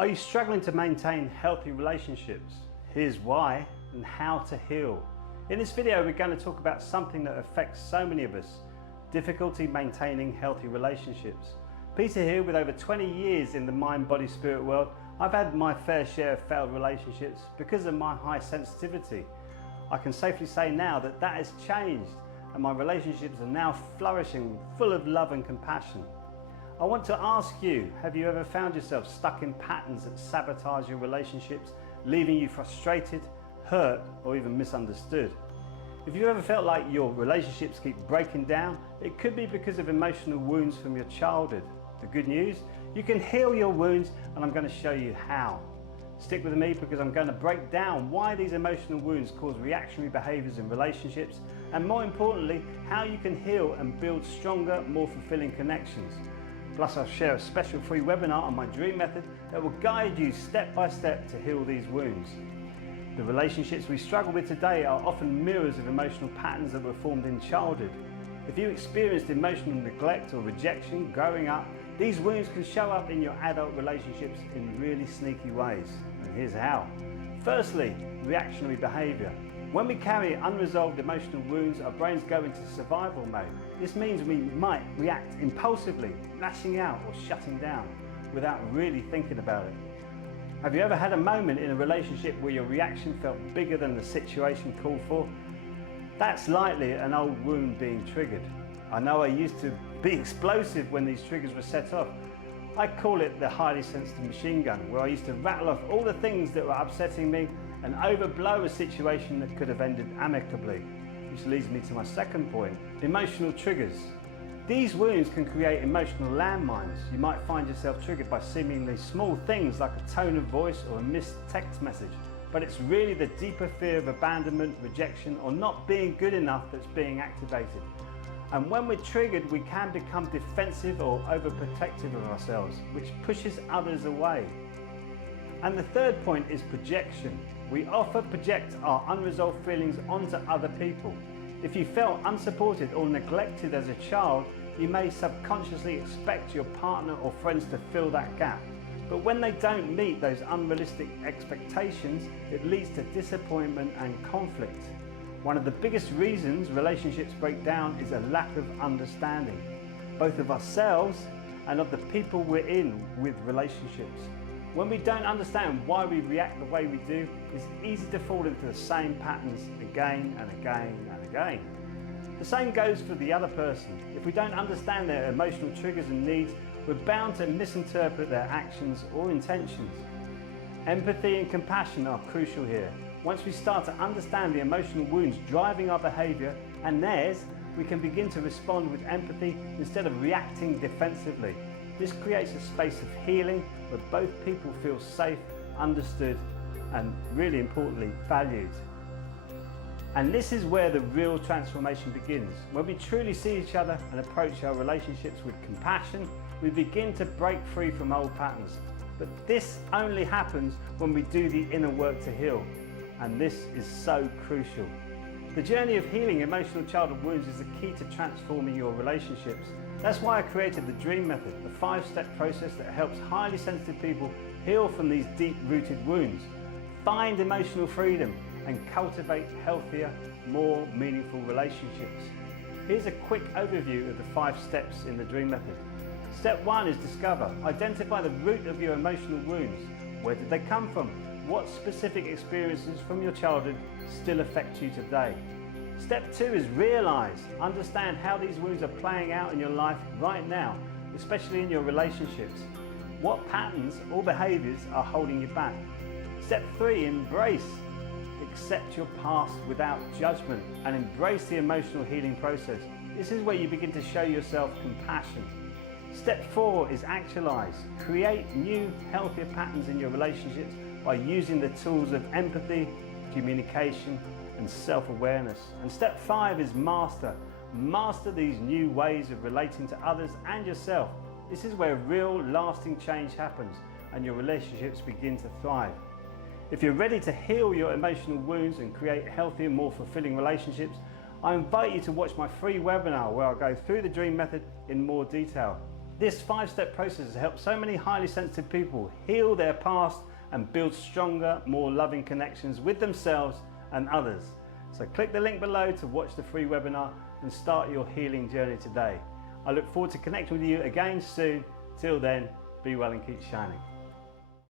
Are you struggling to maintain healthy relationships? Here's why and how to heal. In this video, we're going to talk about something that affects so many of us: difficulty maintaining healthy relationships. Peter here, with over 20 years in the mind, body, spirit world, I've had my fair share of failed relationships because of my high sensitivity. I can safely say now that that has changed and my relationships are now flourishing, full of love and compassion. I want to ask you, have you ever found yourself stuck in patterns that sabotage your relationships, leaving you frustrated, hurt, or even misunderstood? If you've ever felt like your relationships keep breaking down, it could be because of emotional wounds from your childhood. The good news, you can heal your wounds, and I'm going to show you how. Stick with me because I'm going to break down why these emotional wounds cause reactionary behaviours in relationships, and more importantly, how you can heal and build stronger, more fulfilling connections. Plus, I'll share a special free webinar on my dream method that will guide you step by step to heal these wounds. The relationships we struggle with today are often mirrors of emotional patterns that were formed in childhood. If you experienced emotional neglect or rejection growing up, these wounds can show up in your adult relationships in really sneaky ways. And here's how. Firstly, reactionary behaviour. When we carry unresolved emotional wounds, our brains go into survival mode. This means we might react impulsively, lashing out or shutting down without really thinking about it. Have you ever had a moment in a relationship where your reaction felt bigger than the situation called for? That's likely an old wound being triggered. I know I used to be explosive when these triggers were set off. I call it the highly sensitive machine gun, where I used to rattle off all the things that were upsetting me and overblow a situation that could have ended amicably. Which leads me to my second point, emotional triggers. These wounds can create emotional landmines. You might find yourself triggered by seemingly small things like a tone of voice or a missed text message, but it's really the deeper fear of abandonment, rejection, or not being good enough that's being activated. And when we're triggered, we can become defensive or overprotective of ourselves, which pushes others away. And the third point is projection. We often project our unresolved feelings onto other people. If you felt unsupported or neglected as a child, you may subconsciously expect your partner or friends to fill that gap. But when they don't meet those unrealistic expectations, it leads to disappointment and conflict. One of the biggest reasons relationships break down is a lack of understanding, both of ourselves and of the people we're in with relationships. When we don't understand why we react the way we do, it's easy to fall into the same patterns again and again and again. The same goes for the other person. If we don't understand their emotional triggers and needs, we're bound to misinterpret their actions or intentions. Empathy and compassion are crucial here. Once we start to understand the emotional wounds driving our behaviour and theirs, we can begin to respond with empathy instead of reacting defensively. This creates a space of healing where both people feel safe, understood, and really importantly, valued. And this is where the real transformation begins. When we truly see each other and approach our relationships with compassion, we begin to break free from old patterns. But this only happens when we do the inner work to heal. And this is so crucial. The journey of healing emotional childhood wounds is the key to transforming your relationships. That's why I created the Dream Method, a 5-step process that helps highly sensitive people heal from these deep-rooted wounds, find emotional freedom, and cultivate healthier, more meaningful relationships. Here's a quick overview of the 5 steps in the Dream Method. Step 1 is discover. Identify the root of your emotional wounds. Where did they come from? What specific experiences from your childhood still affect you today? Step 2 is realize. Understand how these wounds are playing out in your life right now, especially in your relationships. What patterns or behaviors are holding you back? Step 3, embrace. Accept your past without judgment and embrace the emotional healing process. This is where you begin to show yourself compassion. Step 4 is actualize. Create new, healthier patterns in your relationships by using the tools of empathy, communication, and self-awareness. And step 5 is master. Master these new ways of relating to others and yourself. This is where real, lasting change happens and your relationships begin to thrive. If you're ready to heal your emotional wounds and create healthier, more fulfilling relationships, I invite you to watch my free webinar where I'll go through the Dream Method in more detail. This 5-step process has helped so many highly sensitive people heal their past and build stronger, more loving connections with themselves and others. So click the link below to watch the free webinar and start your healing journey today. I look forward to connecting with you again soon. Till then, be well and keep shining.